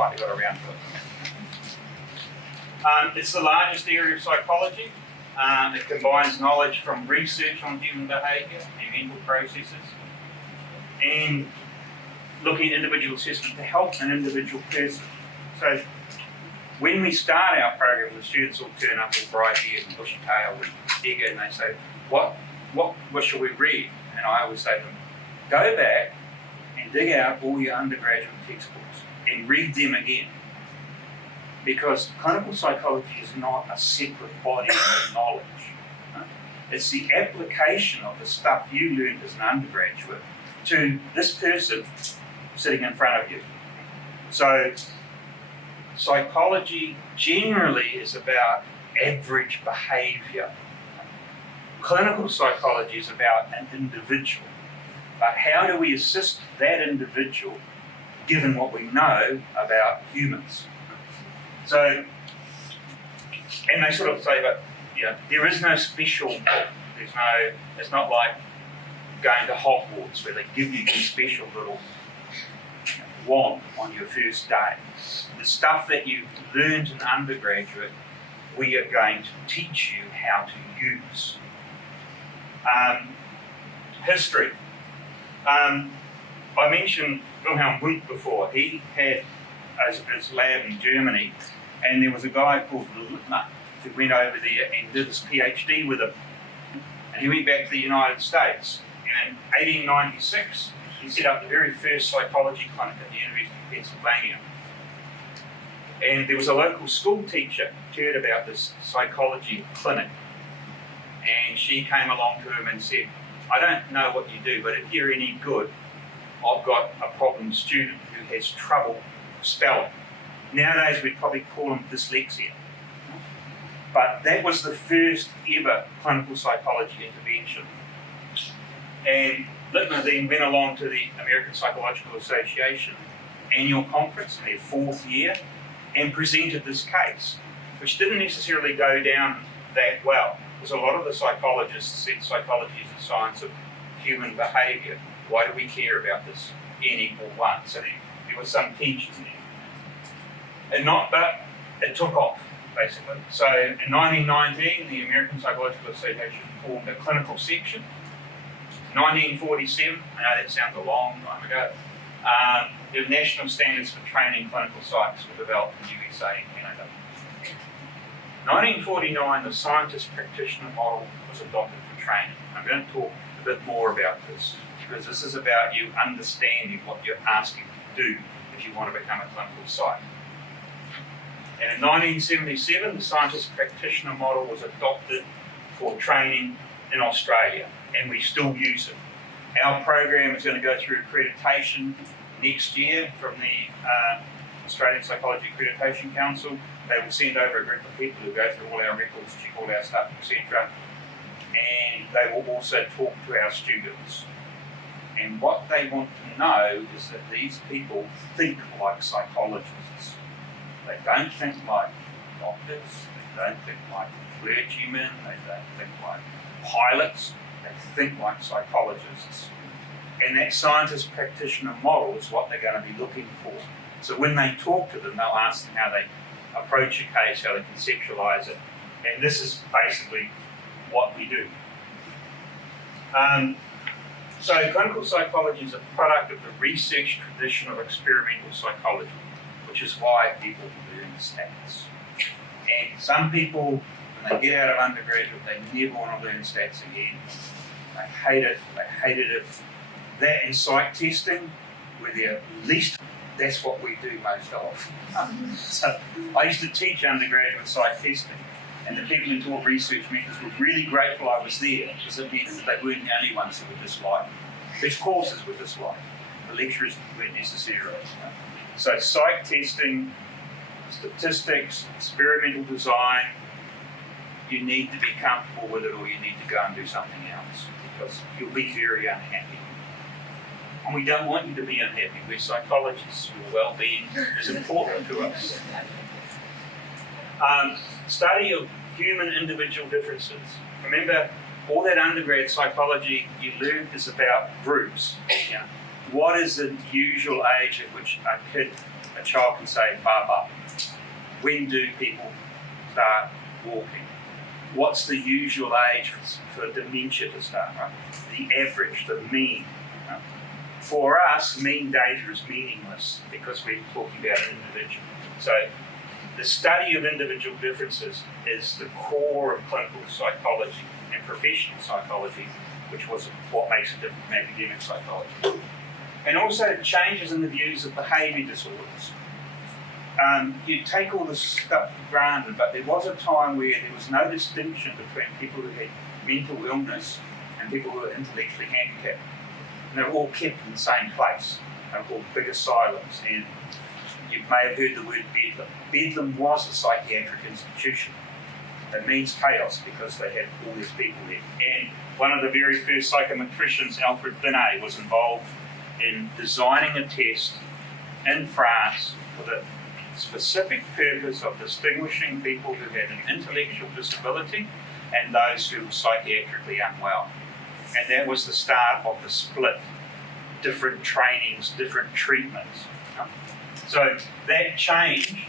finally got around to it. It's the largest area of psychology. It combines knowledge from research on human behaviour and mental processes, and looking at individual assessment to help an individual person. So when we start our program, the students will turn up with bright ears and bushy tail and eager, and they say, what shall we read? And I always say to them, go back and dig out all your undergraduate textbooks and read them again. Because clinical psychology is not a separate body of knowledge. It's the application of the stuff you learned as an undergraduate to this person sitting in front of you. So psychology generally is about average behaviour. Clinical psychology is about an individual. But how do we assist that individual given what we know about humans? So, and they sort of say, but there is no special book. It's not like going to Hogwarts where they give you this special little wand on your first day. The stuff that you learned in undergraduate, we are going to teach you how to use. History. I mentioned Wilhelm Wundt before. He had his lab in Germany, and there was a guy called Littner who went over there and did his PhD with him. And he went back to the United States. And in 1896, he set up the very first psychology clinic at the University of Pennsylvania. And there was a local school teacher who heard about this psychology clinic. And she came along to him and said, I don't know what you do, but if you're any good, I've got a problem student who has trouble spelling. Nowadays we'd probably call them dyslexia. But that was the first ever clinical psychology intervention. And Littner then went along to the American Psychological Association annual conference in their fourth year and presented this case, which didn't necessarily go down that well, because a lot of the psychologists said psychology is the science of human behaviour. Why do we care about this N=1? So there was some tension there. But it took off, basically. So in 1919, the American Psychological Association formed a clinical section. 1947, I know that sounds a long time ago, the national standards for training clinical psychs were developed in the USA and Canada. 1949, the scientist practitioner model was adopted for training. I'm going to talk a bit more about this, because this is about you understanding what you're asking to do if you want to become a clinical psych. And in 1977, the scientist practitioner model was adopted for training in Australia, and we still use it. Our program is going to go through accreditation next year from the Australian Psychology Accreditation Council. They will send over a group of people who go through all our records, check all our stuff, etc. And they will also talk to our students. And what they want to know is that these people think like psychologists. They don't think like doctors, they don't think like clergymen, they don't think like pilots, they think like psychologists. And that scientist practitioner model is what they're going to be looking for. So when they talk to them, they'll ask them how they approach a case, how they conceptualise it. And this is basically what we do. So clinical psychology is a product of the research tradition of experimental psychology, which is why people learn stats. And some people, when they get out of undergraduate, they never want to learn stats again. They hate it, they hated it. That and psych testing, where they're least, that's what we do most of. So I used to teach undergraduate psych testing, and the people who taught research methods were really grateful I was there, because it meant that they weren't the only ones who were disliked. These courses were disliked. The lecturers weren't necessarily. So psych testing, statistics, experimental design, you need to be comfortable with it, or you need to go and do something else, because you'll be very unhappy. And we don't want you to be unhappy. We're psychologists. Your well-being is important to us. Study of human individual differences. Remember, all that undergrad psychology you learned is about groups. What is the usual age at which a a child can say Baba. When do people start walking? What's the usual age for dementia to start, right? The average, the mean. Right? For us, mean data is meaningless because we're talking about an individual. So the study of individual differences is the core of clinical psychology and professional psychology, which was what makes it different from academic psychology. And also changes in the views of behaviour disorders. You take all this stuff for granted, but there was a time where there was no distinction between people who had mental illness and people who were intellectually handicapped. And they were all kept in the same place. They were called big asylums. And you may have heard the word Bedlam. Bedlam was a psychiatric institution. It means chaos because they had all these people there. And one of the very first psychometricians, Alfred Binet, was involved in designing a test in France for the specific purpose of distinguishing people who had an intellectual disability and those who were psychiatrically unwell. And that was the start of the split, different trainings, different treatments. So that change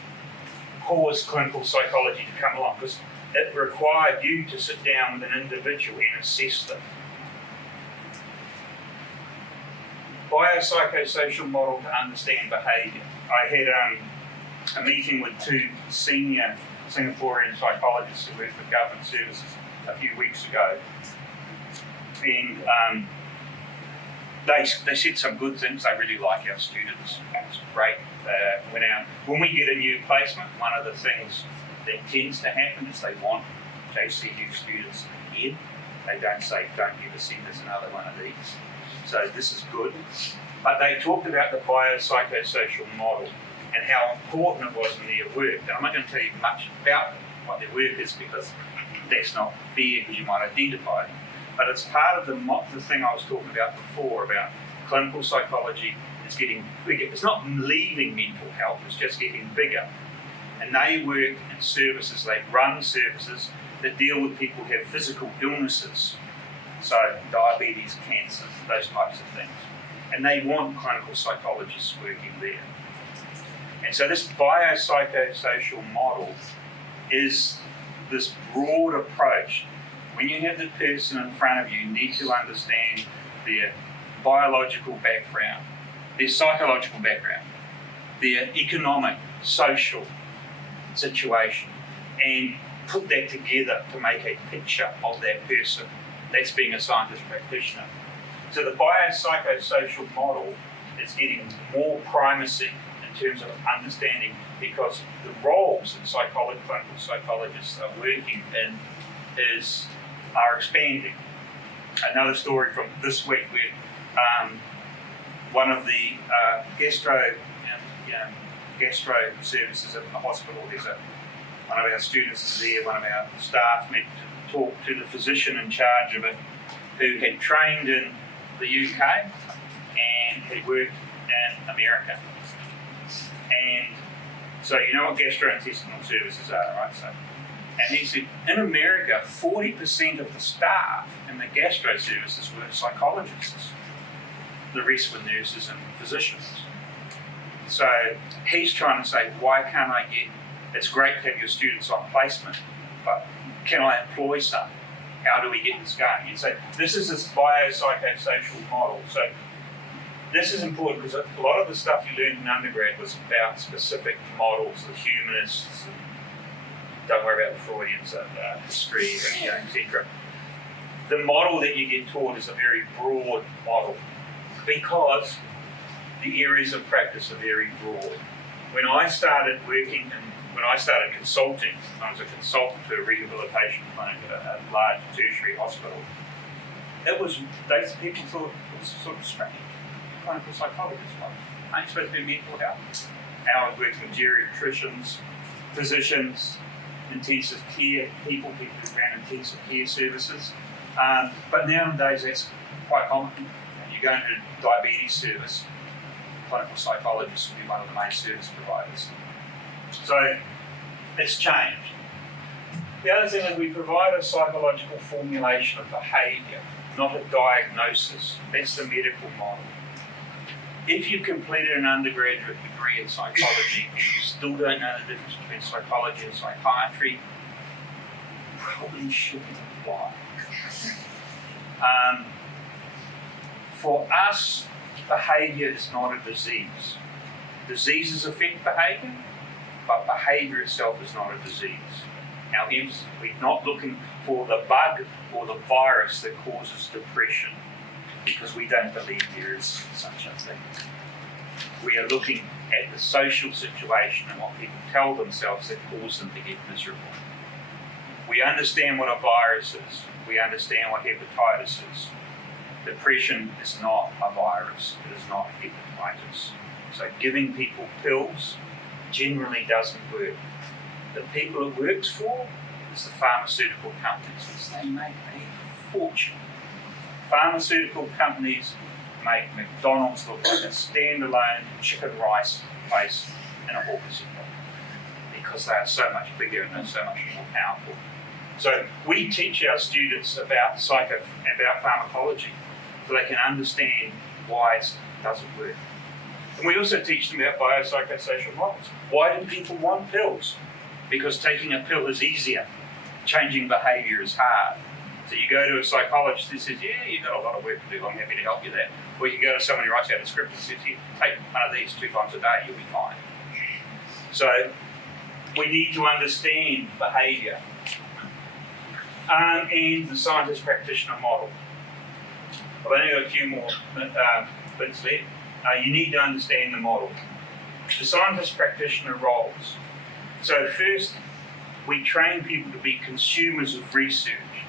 caused clinical psychology to come along because it required you to sit down with an individual and assess them. Biopsychosocial model to understand behaviour. I had a meeting with two senior Singaporean psychologists who work for government services a few weeks ago, and they said some good things. They really like our students. It's great. When we get a new placement, one of the things that tends to happen is they want JCU students in. They don't say, don't ever send us another one of these. So this is good. But they talked about the biopsychosocial model and how important it was in their work. And I'm not going to tell you much about what their work is because that's not fair because you might identify them. But it's part of the thing I was talking about before about clinical psychology is getting bigger. It's not leaving mental health, it's just getting bigger. And they work in services, they run services that deal with people who have physical illnesses. So diabetes, cancer, those types of things. And they want clinical psychologists working there. And so this biopsychosocial model is this broad approach. When you have the person in front of you, you need to understand their biological background, their psychological background, their economic, social situation, and put that together to make a picture of that person. That's being a scientist practitioner. So the biopsychosocial model is getting more primacy in terms of understanding because the roles that clinical psychologists are working in are expanding. Another story from this week where one of the gastro services at the hospital, one of our students is there, one of our staff met to talk to the physician in charge of it who had trained in the UK and had worked in America. And so you know what gastrointestinal services are, right? And he said, in America, 40% of the staff in the gastro services were psychologists. The rest were nurses and physicians. So he's trying to say, why can't I it's great to have your students on placement, but can I employ some? How do we get this going? And so this is this biopsychosocial model. So this is important because a lot of the stuff you learned in undergrad was about specific models, the humanists, and don't worry about the Freudians and history, etc. The model that you get taught is a very broad model because the areas of practice are very broad. When I started consulting, I was a consultant to a rehabilitation clinic at a large tertiary hospital. People thought it was sort of strange. Clinical psychologists, aren't you supposed to be mental health? I was working with geriatricians, physicians, intensive care people who ran intensive care services. But nowadays that's quite common. You go into a diabetes service, clinical psychologists will be one of the main service providers. So it's changed. The other thing is we provide a psychological formulation of behaviour, not a diagnosis. That's the medical model. If you completed an undergraduate degree in psychology and you still don't know the difference between psychology and psychiatry, probably shouldn't apply. For us, behaviour is not a disease. Diseases affect behaviour, but behaviour itself is not a disease. Now, we're not looking for the bug or the virus that causes depression, because we don't believe there is such a thing. We are looking at the social situation and what people tell themselves that cause them to get miserable. We understand what a virus is. We understand what hepatitis is. Depression is not a virus. It is not hepatitis. So giving people pills generally doesn't work. The people it works for is the pharmaceutical companies, because they make a fortune. Pharmaceutical companies make McDonald's look like a standalone chicken rice place in a hawker centre, because they are so much bigger and they're so much more powerful. So we teach our students about pharmacology so they can understand why it doesn't work. And we also teach them about biopsychosocial models. Why do people want pills? Because taking a pill is easier. Changing behaviour is hard. So you go to a psychologist who says, yeah, you've got a lot of work to do, I'm happy to help you there. Or you can go to someone who writes out a script and says, here, take one of these 2 times a day, you'll be fine. So we need to understand behaviour. And the scientist practitioner model. I've only got a few more bits left. You need to understand the model. The scientist practitioner roles. So first, we train people to be consumers of research,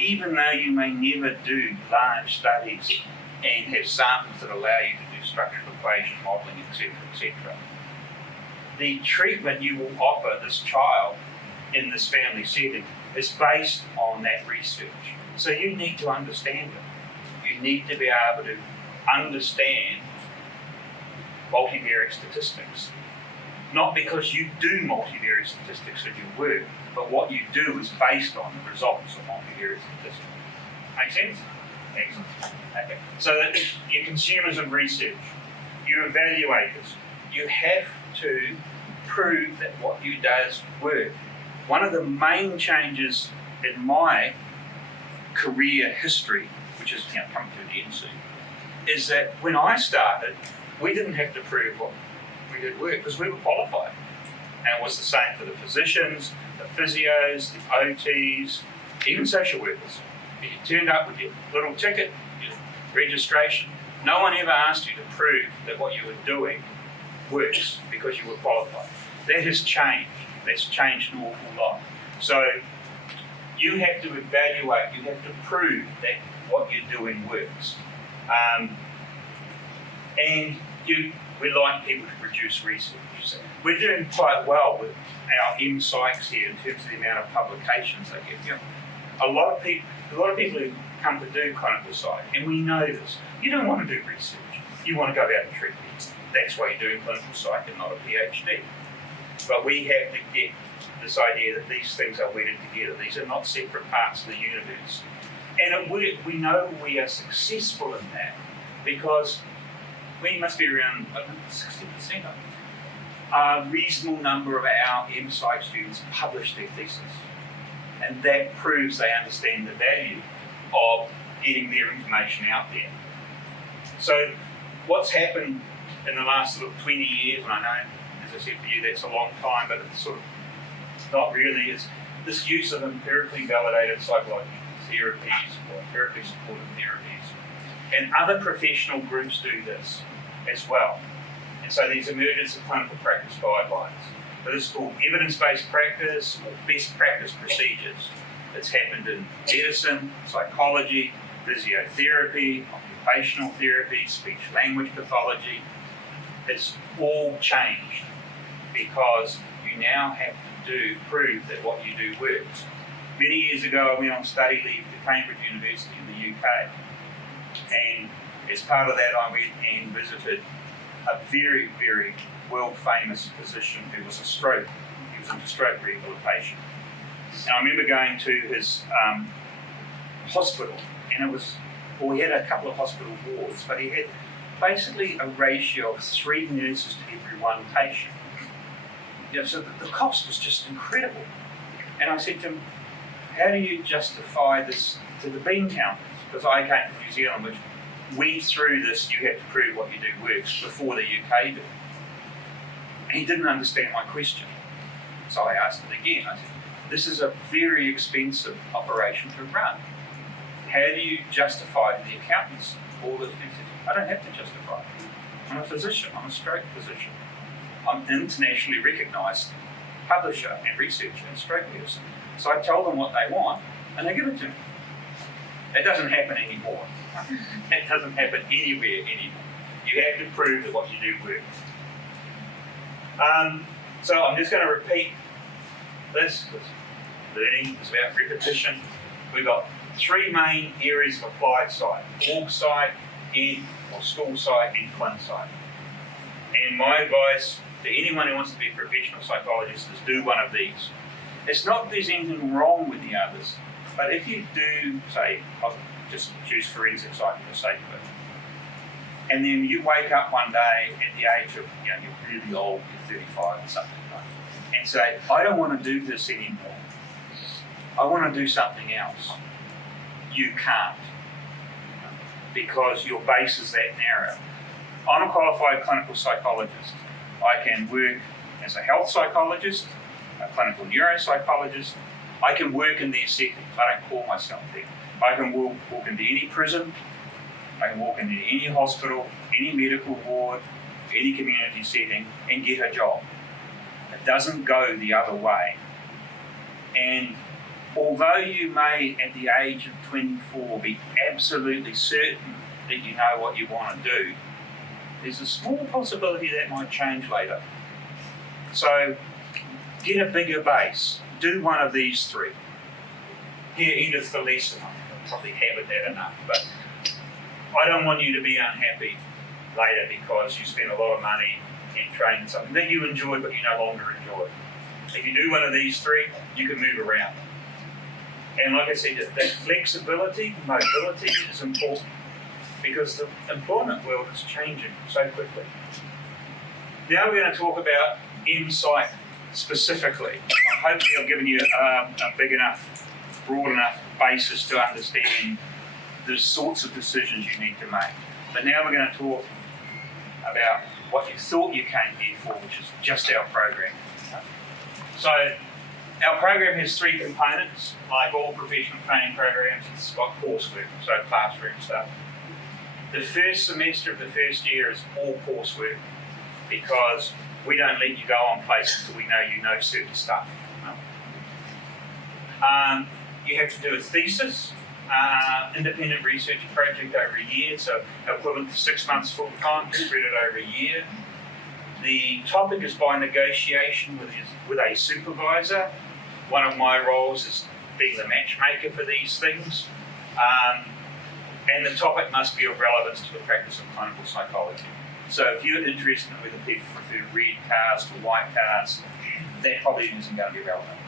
even though you may never do large studies and have samples that allow you to do structural equation modelling, etc., etc. The treatment you will offer this child in this family setting is based on that research. So you need to understand it. You need to be able to understand multivariate statistics. Not because you do multivariate statistics in your work, but what you do is based on the results of multivariate statistics. Make sense? Excellent. Okay. So that you're consumers of research, you're evaluators. You have to prove that what you do works. One of the main changes in my career history, which has come to the end soon, is that when I started, we didn't have to prove what we did work because we were qualified. And it was the same for the physicians, the physios, the OTs, even social workers. You turned up with your little ticket, your registration. No one ever asked you to prove that what you were doing works because you were qualified. That has changed. That's changed an awful lot. So you have to evaluate, you have to prove that what you're doing works. And we like people to produce research. So we're doing quite well with our M-Psychs here in terms of the amount of publications they get. You know, a lot of people who come to do clinical psych, and we know this, you don't want to do research. You want to go out and treat people. That's why you're doing clinical psych and not a PhD. But we have to get this idea that these things are wedded together. These are not separate parts of the universe. And we know we are successful in that because we must be around 60%. A reasonable number of our M-Psych students publish their thesis. And that proves they understand the value of getting their information out there. So what's happened in the last sort of 20 years, and I know, as I said for you, that's a long time, but it's sort of not really, is this use of empirically validated psychological therapies or empirically supported therapies. And other professional groups do this as well. And so there's emergence of clinical practice guidelines. So this is called evidence-based practice or best practice procedures. It's happened in medicine, psychology, physiotherapy, occupational therapy, speech-language pathology. It's all changed because you now have to prove that what you do works. Many years ago, I went on study leave to Cambridge University in the UK. And as part of that, I went and visited a very, very world-famous physician who was he was into stroke rehabilitation. And I remember going to his hospital, and he had a couple of hospital wards, but he had basically a ratio of 3 nurses to every 1 patient. So the cost was just incredible. And I said to him, how do you justify this to the bean counters? Because I came from New Zealand, which went through this, you have to prove what you do works before the UK did. And he didn't understand my question. So I asked him again. I said, this is a very expensive operation to run. How do you justify to the accountants all this? He said, I don't have to justify it. I'm a physician, I'm a stroke physician. I'm an internationally recognised publisher and researcher in stroke medicine. So I tell them what they want and they give it to me. It doesn't happen anymore. It doesn't happen anywhere anymore. You have to prove that what you do works. So I'm just going to repeat this, because learning is about repetition. We've got 3 main areas of applied psych: org psych, ed or school psych, and clin psych. And my advice to anyone who wants to be a professional psychologist is do one of these. It's not that there's anything wrong with the others, but if you do, say, I'll just choose forensic psych for the sake of it, and then you wake up one day at the age of, you're really old, you're 35 or something like that, and say, I don't want to do this anymore. I want to do something else. You can't, because your base is that narrow. I'm a qualified clinical psychologist. I can work as a health psychologist, a clinical neuropsychologist. I can work in these settings. I don't call myself there. I can walk into any prison. I can walk into any hospital, any medical ward, any community setting and get a job. It doesn't go the other way. And although you may, at the age of 24, be absolutely certain that you know what you want to do, there's a small possibility that might change later. So get a bigger base. Do one of these 3. Here, Edith the lesson. I'll probably have it that enough, but I don't want you to be unhappy later because you spent a lot of money in training something that you enjoy but you no longer enjoy. If you do one of these 3, you can move around. And like I said, that flexibility, mobility is important because the employment world is changing so quickly. Now we're going to talk about psych specifically. I hope I've given you a big enough, broad enough basis to understand the sorts of decisions you need to make. But now we're going to talk about what you thought you came here for, which is just our program. So our program has 3 components. Like all professional training programs, it's got coursework, so classroom stuff. The first semester of the first year is all coursework because we don't let you go on places until we know you know certain stuff. You have to do a thesis, independent research project over a year, so equivalent to 6 months full time, spread it over a year. The topic is by negotiation with a supervisor. One of my roles is being the matchmaker for these things. And the topic must be of relevance to the practice of clinical psychology. So if you're interested in whether people prefer red cars to white cars, that probably isn't going to be relevant.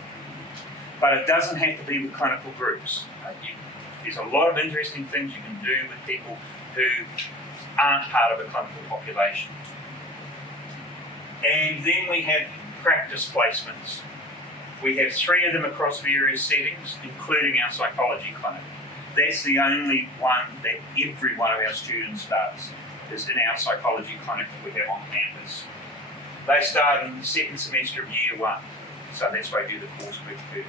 But it doesn't have to be with clinical groups. There's a lot of interesting things you can do with people who aren't part of a clinical population. And then we have practice placements. We have 3 of them across various settings, including our psychology clinic. That's the only one that every one of our students does, is in our psychology clinic that we have on campus. They start in the 2nd semester of year 1, so that's why I do the coursework first.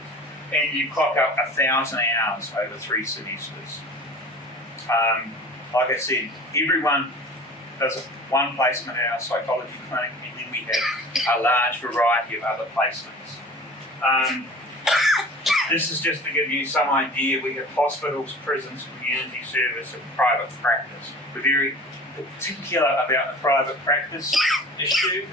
And you clock up 1,000 hours over 3 semesters. Like I said, everyone does one placement at our psychology clinic, and then we have a large variety of other placements. This is just to give you some idea. We have hospitals, prisons, community service, and private practice. We're very particular about the private practice issue.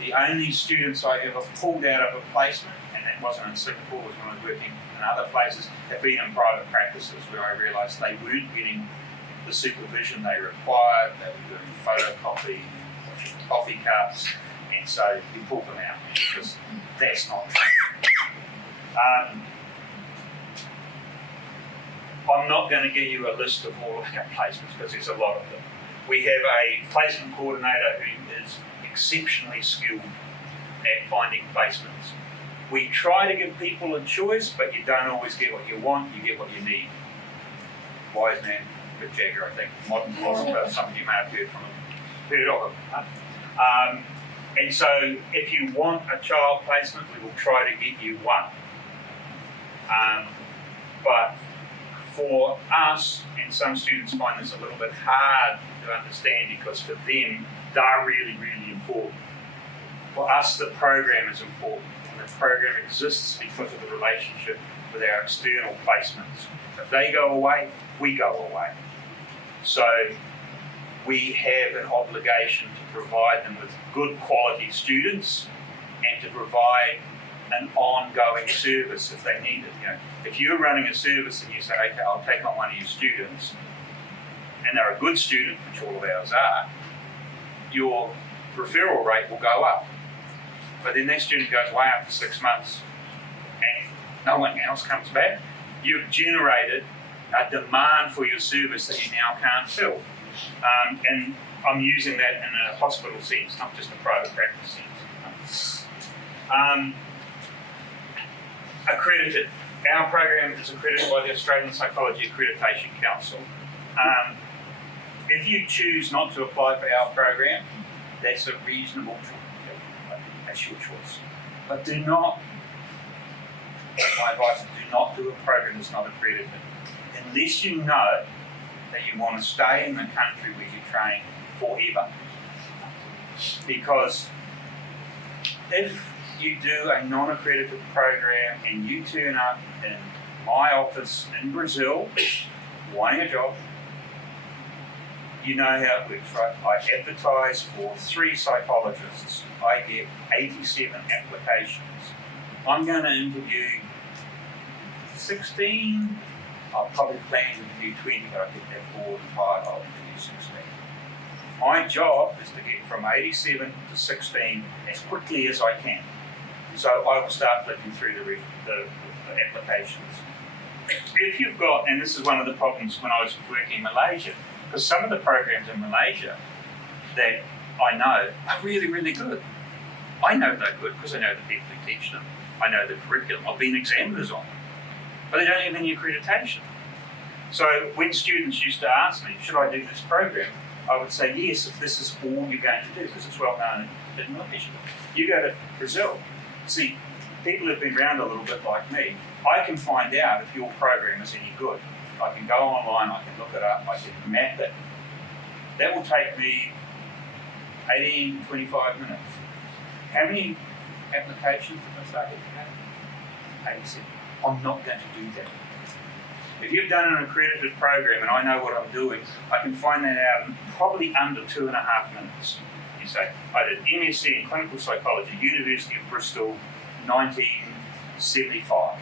The only students I ever pulled out of a placement, and that wasn't in Singapore, was when I was working in other places, have been in private practices where I realised they weren't getting the supervision they required. They were doing photocopy, washing coffee cups, and so we pulled them out because that's not true. I'm not going to give you a list of all of our placements because there's a lot of them. We have a placement coordinator who is exceptionally skilled at finding placements. We try to give people a choice, but you don't always get what you want, you get what you need. Wise man, good Jagger, I think, modern philosopher, some of you may have heard of him. And so if you want a child placement, we will try to get you one. But for us, and some students find this a little bit hard to understand because for them, they're really, really important. For us, the program is important, and the program exists because of the relationship with our external placements. If they go away, we go away. So we have an obligation to provide them with good quality students and to provide an ongoing service if they need it. You know, if you're running a service and you say, okay, I'll take on one of your students, and they're a good student, which all of ours are, your referral rate will go up. But then that student goes away after 6 months and no one else comes back. You've generated a demand for your service that you now can't fill. And I'm using that in a hospital sense, not just a private practice sense. Accredited. Our program is accredited by the Australian Psychology Accreditation Council. If you choose not to apply for our program, that's a reasonable choice. That's your choice. But do not, my advice, do not do a program that's not accredited. Unless you know that you want to stay in the country where you train forever. Because if you do a non-accredited program and you turn up in my office in Brazil wanting a job, you know how it works, right? I advertise for 3 psychologists. I get 87 applications. I'm going to interview 16. I'll probably plan to interview 20, but I get that bored and tired. I'll interview 16. My job is to get from 87 to 16 as quickly as I can. So I will start flicking through the applications. If you've got, and this is one of the problems when I was working in Malaysia, because some of the programs in Malaysia that I know are really, really good. I know they're good because I know the people who teach them. I know the curriculum. I've been examiners on them. But they don't have any accreditation. So when students used to ask me, should I do this program? I would say yes, if this is all you're going to do, because it's well known in Malaysia. You go to Brazil. See, people who've been around a little bit like me, I can find out if your program is any good. I can go online, I can look it up, I can map it. That will take me 18 to 25 minutes. How many applications have I started today? 87. I'm not going to do that. If you've done an accredited program and I know what I'm doing, I can find that out in probably under 2.5 minutes. You say, I did MSc in clinical psychology, University of Bristol, 1975.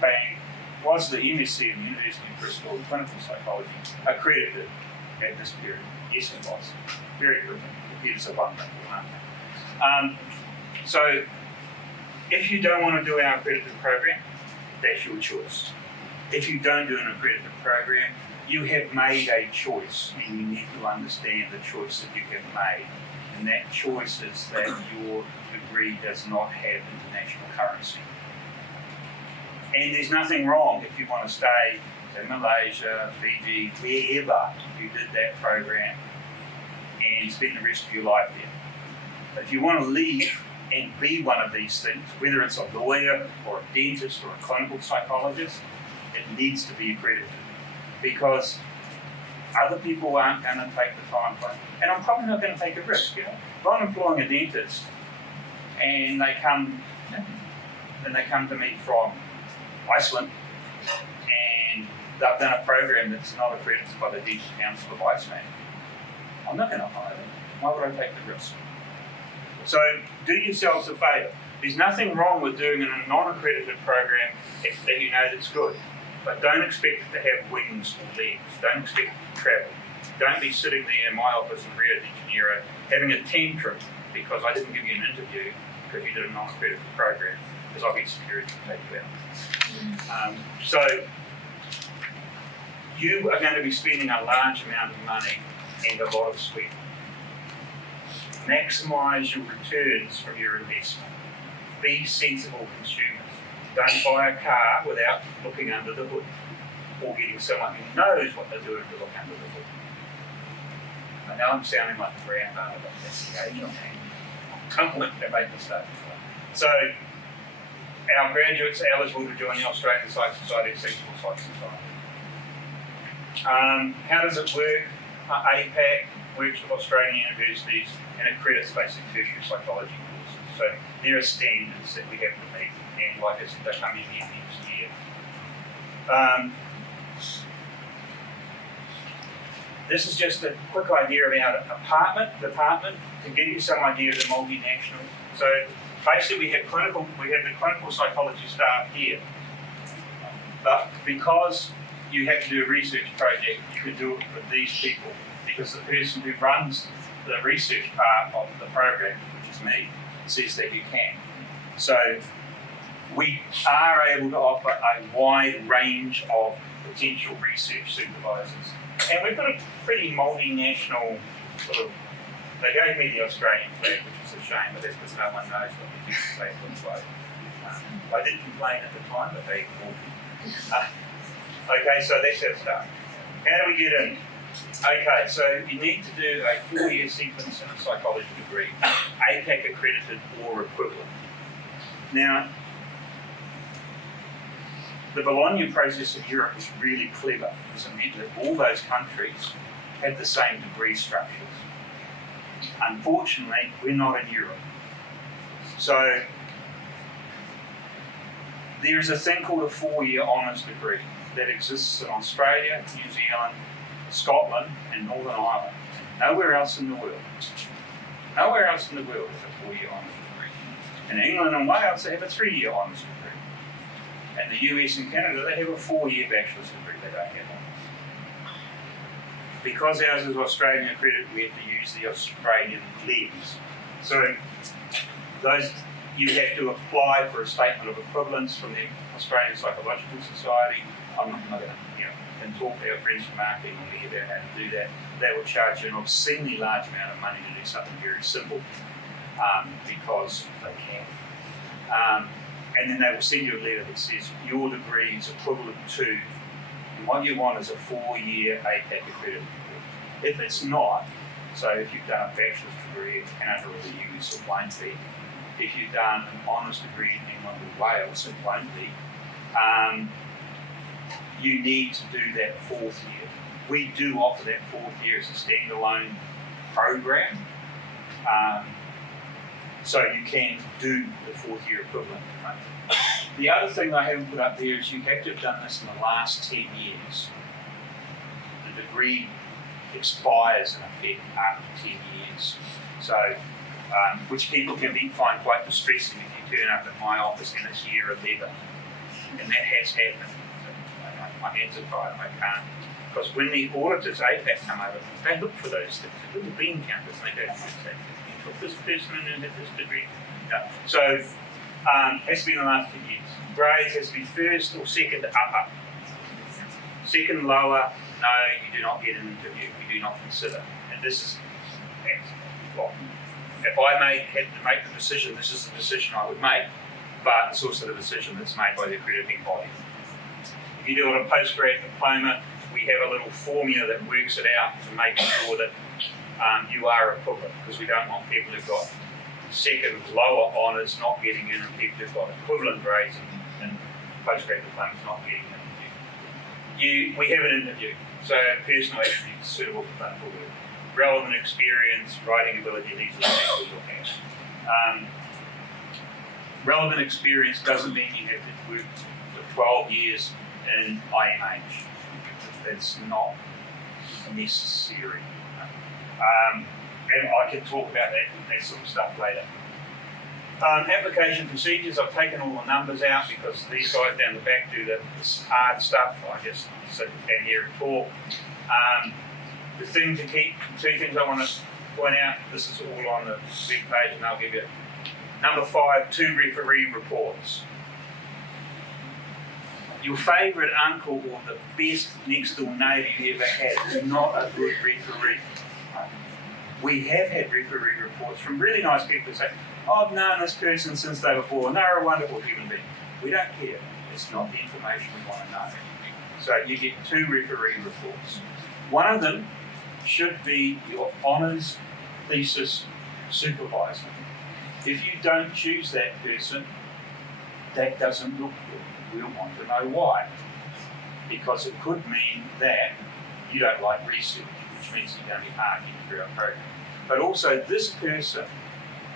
Bang. Was the MSc in University of Bristol in clinical psychology accredited at this period? Yes, it was. Very good. Here's a one. So, if you don't want to do our accredited program, that's your choice. If you don't do an accredited program, you have made a choice, and you need to understand the choice that you have made. And that choice is that your degree does not have international currency. And there's nothing wrong if you want to stay in Malaysia, Fiji, wherever you did that program and spend the rest of your life there. But if you want to leave and be one of these things, whether it's a lawyer or a dentist or a clinical psychologist, it needs to be accredited because other people aren't going to take the time for it. And I'm probably not going to take a risk. You know? If I'm employing a dentist and they come to me from Iceland and they've done a program that's not accredited by the Dental Council of Iceland, I'm not going to hire them. Why would I take the risk? So do yourselves a favour. There's nothing wrong with doing a non-accredited program if that you know that's good. But don't expect it to have wings or legs. Don't expect it to travel. Don't be sitting there in my office in Rio de Janeiro having a tantrum because I didn't give you an interview because you did a non-accredited program, because I'll get security to take you out. So you are going to be spending a large amount of money and a lot of sweat. Maximise your returns from your investment. Be sensible consumers. Don't buy a car without looking under the hood or getting someone who knows what they're doing to look under the hood. I know I'm sounding like a grandmother, but that's the age I'm in. Don't want to make mistakes. So, our graduates are eligible to join the Australian Psych Society and Singapore Psych Society. How does it work? APAC works with Australian universities and accredits basic tertiary psychology courses. So there are standards that we have to meet, and like I said, they're coming here next year. This is just a quick idea about a department to give you some idea of the multinational. So basically, we have the clinical psychology staff here, but because you have to do a research project, you can do it with these people, because the person who runs the research part of the program, which is me, says that you can. So we are able to offer a wide range of potential research supervisors. And we've got a pretty multinational sort of, they gave me the Australian flag, which is a shame, but that's because no one knows what the New flag looks like. I did complain at the time, but they ignored me. Okay, so that's how it starts. How do we get in? Okay, so you need to do a 4-year sequence in a psychology degree, APAC accredited or equivalent. Now, the Bologna process in Europe was really clever because it meant that all those countries had the same degree structures. Unfortunately, we're not in Europe. So, there is a thing called a 4-year honours degree that exists in Australia, New Zealand, Scotland, and Northern Ireland. Nowhere else in the world. Nowhere else in the world has a 4-year honours degree. In England and Wales, they have a 3-year honours degree. In the US and Canada, they have a 4-year bachelor's degree. They don't have honours. Because ours is Australian accredited, we have to use the Australian lens. So you have to apply for a statement of equivalence from the Australian Psychological Society. I'm not going to, and talk to our friends from marketing on me about how to do that. They will charge you an obscenely large amount of money to do something very simple, because they can. And then they will send you a letter that says your degree is equivalent to, and what you want is a 4-year APAC accredited degree. If it's not, so if you've done a bachelor's degree in Canada or the US, it won't be. If you've done an honours degree in England or Wales, it won't be. You need to do that 4th year. We do offer that 4th year as a standalone program. So you can do the 4th year equivalent. Right? The other thing I haven't put up there is you have to have done this in the last 10 years. The degree expires in effect after 10 years. So, which people can find quite distressing if you turn up at my office and it's year 11. And that has happened. My hands are tied, I can't. Because when the auditors, APAC, come over, they look for those things, the little bean counters, and they go, you took this person and had this degree. Yeah. So, it has to be in the last 10 years. Grades has to be first or second upper. Second lower, no, you do not get an interview, we do not consider. And this is, well, if I had to make the decision, this is the decision I would make, but it's also the decision that's made by the accrediting body. If you do it on a postgrad diploma, we have a little formula that works it out to make sure that you are equivalent, because we don't want people who've got second lower honours not getting in, and people who've got equivalent grades and postgrad diplomas not getting in. We have an interview, so personal attributes suitable for clinical work. Relevant experience, writing ability, these are the things we look at. Relevant experience doesn't mean you have to work for 12 years in IMH. That's not necessary. And I can talk about that sort of stuff later. Application procedures, I've taken all the numbers out because these guys down the back do the hard stuff. I just sit down here and talk. The thing to keep, 2 things I want to point out, this is all on the big page and I'll give you. Number 5, 2 referee reports. your favourite uncle or the best next door neighbour you ever had is not a good referee. We have had referee reports from really nice people who say, oh, I've known this person since they were born, they're a wonderful human being. We don't care. It's not the information we want to know. So you get 2 referee reports. One of them should be your honours thesis supervisor. If you don't choose that person, that doesn't look good. We'll want to know why. Because it could mean that you don't like research, which means you're going to be arguing through our program. But also, this person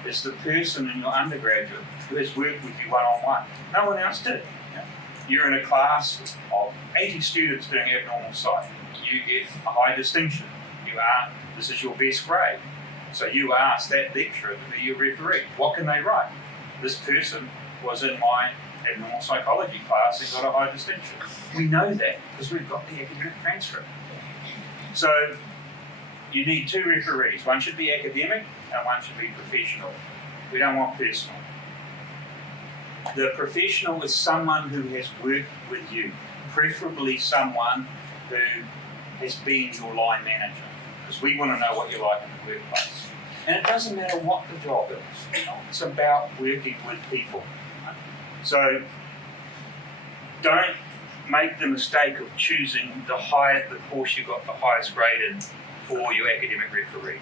is the person in your undergraduate who has worked with you one-on-one. No one else did. You're in a class of 80 students doing abnormal psych. You get a high distinction. This is your best grade. So you ask that lecturer to be your referee. What can they write? This person was in my abnormal psychology class and got a high distinction. We know that because we've got the academic transcript. So you need 2 referees. One should be academic and one should be professional. We don't want personal. The professional is someone who has worked with you, preferably someone who has been your line manager, because we want to know what you're like in the workplace. And it doesn't matter what the job is. It's about working with people. So don't make the mistake of choosing the course you got the highest grade in for your academic referee.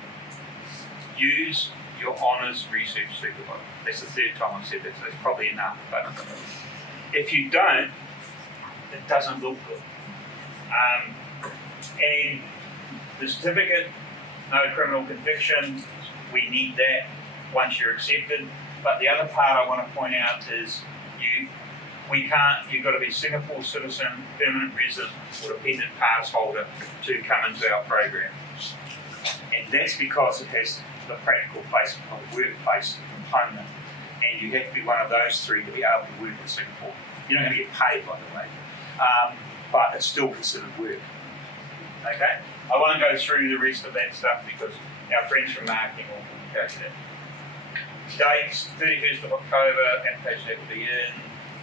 Use your honours research supervisor. That's the 3rd time I've said that, so it's probably enough. But if you don't, it doesn't look good. And the certificate, no criminal conviction, we need that once you're accepted. But the other part I want to point out is you've got to be Singapore citizen, permanent resident, or dependent pass holder to come into our program. And that's because it has the practical placement of the workplace component. And you have to be one of those 3 to be able to work in Singapore. You're not going to get paid, by the way, but it's still considered work. Okay? I won't go through the rest of that stuff because our friends from marketing will go to that. Dates, 31st of October, application have to be in.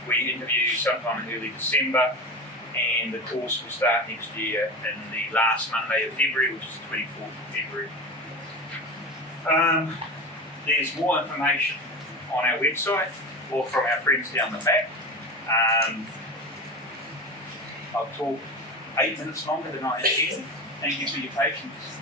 We interview sometime in early December, and the course will start next year in the last Monday of February, which is the 24th of February. There's more information on our website or from our friends down the back. I've talked 8 minutes longer than I intended. Thank you for your patience.